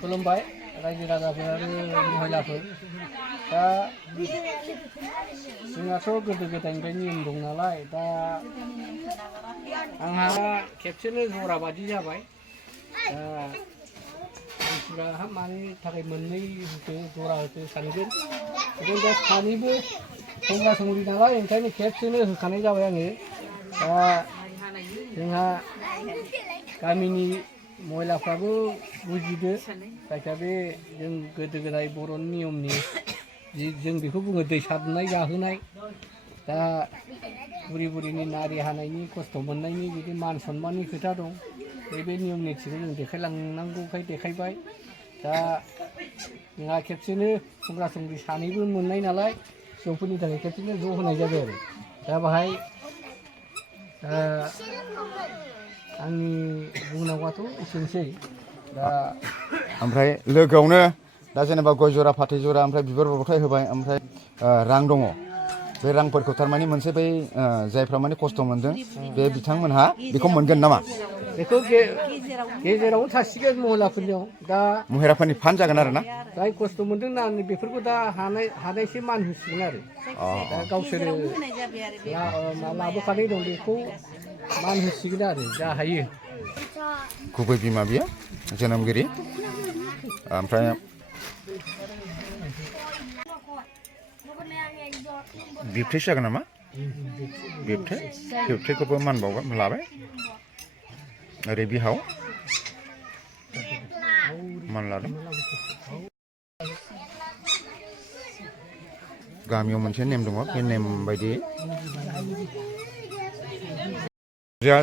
खुलुमबाय रायजो राजाफोर आरो महिलाफोर दा जोंहाथ' गोदो गोदायनिफ्राय नियम दं नालाय दा आंहा खेबसेनो जरा बादि जाबाय दा मानसिफ्रा मानि थाखाय मोननै होखो जरा होखो सानगोन बेखायनो दा सानैबो संग्रा संग्रि नालाय ओंखायनो खेबसेनो होखानाय जाबाय आङो दा जोंहा गामिनि महिलाफ्राबो बुजिदो जायखिया बे जों गोदो गोदाय बर'नि नियमनि जों बेखौ बुङो दै सारनाय जाहोनाय दा बुरि बुरिनि नारि हानायनि खस्थ' मोननायनि बिदि मान सनमाननि खोथा दं बे नियम निथिखौ जों देखायलांनांगौखाय देखायबाय दा जोंहा खेबसेनो संग्रा संग्रि सानैबो मोननाय नालाय फिसौफोरनि थाखाय खेबसेनो ज' होनाय जाबाय आरो दा बाहाय आंनि बुंनांगौआथ' एसेनोसै दा ओमफ्राय लोगोआवनो दा जेनेबा गय जरा फाथै जरा ओमफ्राय बिबार बावथाय होबाय ओमफ्राय रां दङ बे रांफोरखौ थारमाने मोनसे बै जायफ्रा माने खस्थ' मोनदों बे बिथांमोनहा बेखौ मोनगोन नामा बेखौ गेजेरावनो थासिगोन महिलाफोरनियाव दा महिलाफोरनि फान्ड जागोन आरो ना जाय खस्थ' मोनदों ना बेफोरखौ दा हानायसे मान होसिगोन आरो दा गावसोरो लाबोखानाय दं बेखौ मान होसिगोन आरो जा हायो गुबै बिमा बियो जोनोमगिरि ओमफ्राय बिबथैसो जागोन नामा बिबथैखौबो मान लाबाय ओरै बिहाव मान लादों गामियाव मोनसे नेम दङ बे नेम बायदि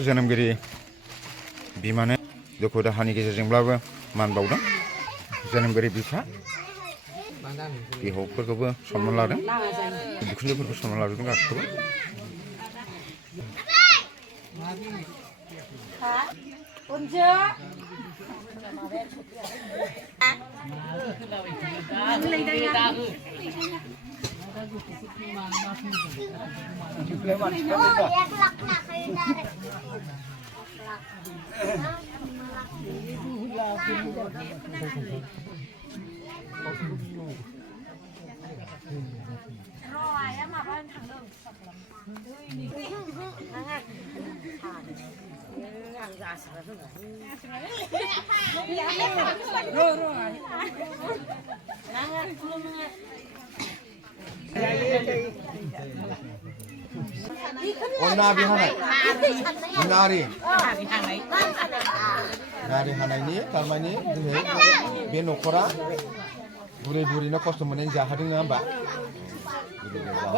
जोनोमगिरि बिमानो दुखु दाहानि गेजेरजोंब्लाबो मान बावदों जोनोमगिरि बिफा बिहावफोरखौबो सनमान लादों बिखुनजोफोरखौ सनमान लाजोबदों गासिखौबो नारि हानायनि थारमाने दिनै बे न'खरा बुरै बुरैनो खस्थ' मोननायनि जाहोदों नङा होमबा